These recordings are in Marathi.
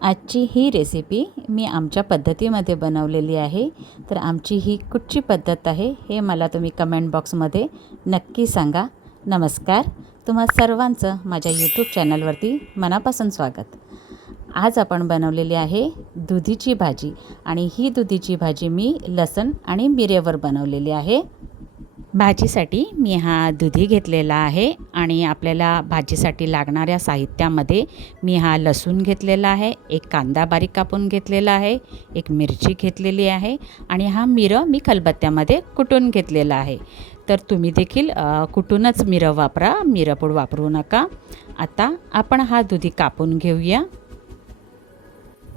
आजची ही रेसिपी मी आमच्या पद्धतीमध्ये बनवलेली आहे। तर आमची ही कुठची पद्धत आहे हे मला तुम्ही कमेंट बॉक्समध्ये नक्की सांगा। नमस्कार, तुम्हा सर्वांचं माझ्या यूट्यूब चॅनलवरती मनापासून स्वागत। आज आपण बनवलेली आहे दुधीची भाजी आणि ही दुधीची भाजी मी लसण आणि मिरेवर बनवलेली आहे। भाजीसाठी मी हा दुधी घेतलेला आहे आणि आपल्याला भाजीसाठी लागणाऱ्या साहित्यामध्ये मी हा लसूण घेतलेला आहे, एक कांदा बारीक कापून घेतलेला आहे, एक मिरची घेतलेली आहे आणि हा मिरं मी खलबत्त्यामध्ये कुटून घेतलेला आहे। तर तुम्ही देखील कुटूनच मिरं वापरा, मिरपूड वापरू नका। आता आपण हा दुधी कापून घेऊया।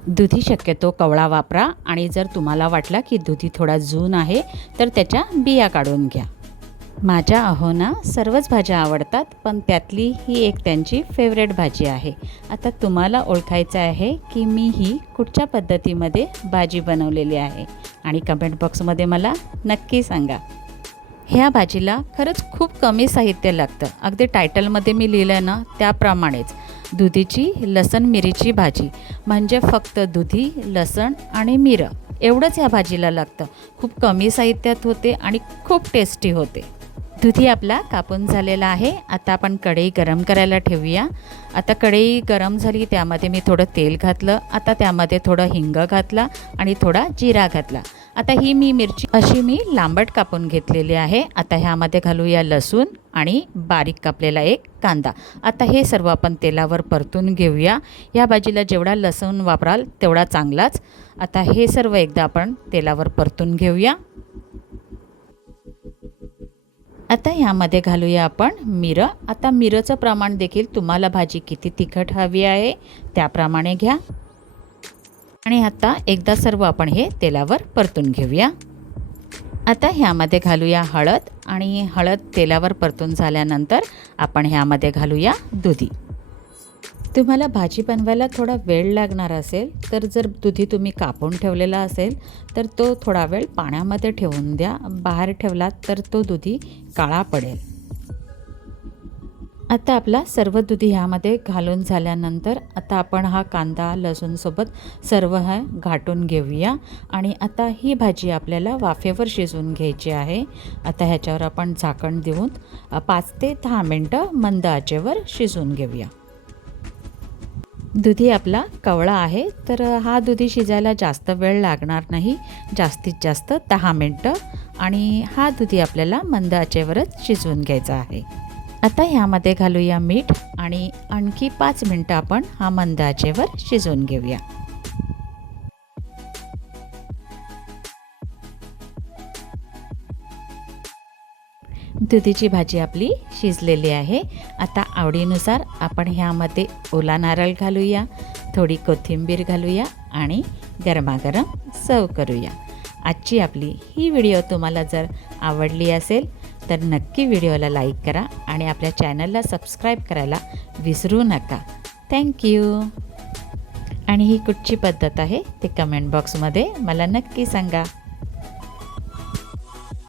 दुधी शक्यतो कवळा वापरा आणि जर तुम्हाला वाटला की दुधी थोडा जून आहे तर त्याच्या बिया काढून घ्या। माझ्या अहोना सर्वच भाज्या आवडतात, पण त्यातली ही एक त्यांची फेवरेट भाजी आहे। आता तुम्हाला ओळखायचं आहे की मी ही कुठच्या पद्धतीमध्ये भाजी बनवलेली आहे आणि कमेंट बॉक्समध्ये मला नक्की सांगा। ह्या भाजीला खरंच खूप कमी साहित्य लागतं। अगदी टायटलमध्ये मी लिहिलं ना त्याप्रमाणेच दुधीची लसण मिरीची भाजी म्हणजे फक्त दुधी, लसण आणि मिरं एवढंच ह्या भाजीला लागतं। खूप कमी साहित्यात होते आणि खूप टेस्टी होते। दुधी आपला कापून झालेला आहे। आता आपण कढई गरम करायला ठेवूया। आता कढई गरम झाली, त्यामध्ये मी थोडं तेल घातलं। आता त्यामध्ये थोडं हिंग घातला आणि थोडा जिरा घातला। आता ही मी मिरची अशी मी लांबट कापून घेतलेली आहे। आता ह्यामध्ये घालूया लसूण आणि बारीक कापलेला एक कांदा। आता हे सर्व आपण तेलावर परतून घेऊया। या भाजीला जेवढा लसूण वापराल तेवढा चांगलाच। आता हे सर्व एकदा आपण तेलावर परतून घेऊया। आता ह्यामध्ये घालूया आपण मिरं। आता मिरचं प्रमाण देखील तुम्हाला भाजी किती तिखट हवी आहे त्याप्रमाणे घ्या आणि आता एकदा सर्व आपण हे तेलावर परतून घेऊया। आता ह्यामध्ये घालूया हळद आणि हळद तेलावर परतून झाल्यानंतर आपण ह्यामध्ये घालूया दुधी। तुम्हाला भाजी बनवायला थोडा वेळ लागणार असेल तर जर दुधी तुम्ही कापून ठेवलेला असेल तर तो थोडा वेळ पाण्यामध्ये ठेवून द्या। बाहेर ठेवलात तर तो दुधी काळा पडेल। आता आपला सर्व दुधी ह्यामध्ये घालून झाल्यानंतर आता आपण हा कांदा लसूण सोबत सर्व हा घाटून घेऊया आणि आता ही भाजी आपल्याला वाफेवर शिजवून घ्यायची आहे। आता ह्याच्यावर आपण झाकण देऊन 5 ते 10 मिनटं मंद आचेवर शिजवून घेऊया। दुधी आपला कवळा आहे तर हा दुधी शिजायला जास्त वेळ लागणार नाही, जास्तीत जास्त 10 मिनटं आणि हा दुधी आपल्याला मंद आचेवरच शिजवून घ्यायचा आहे। आता ह्यामध्ये घालूया मीठ आणि आणखी 5 मिनटं आपण हा मंद आचेवर शिजवून घेऊया। दुधीची भाजी आपली शिजलेली आहे। आता आवडीनुसार आपण ह्यामध्ये ओला नारळ घालूया, थोडी कोथिंबीर घालूया आणि गरमागरम सर्व करूया। आजची आपली ही व्हिडिओ तुम्हाला जर आवडली असेल तर नक्की व्हिडिओला लाईक करा आणि आपल्या चॅनलला सबस्क्राईब करायला विसरू नका। थँक्यू। आणि ही कुठची पद्धत आहे ते कमेंट बॉक्समध्ये मला नक्की सांगा।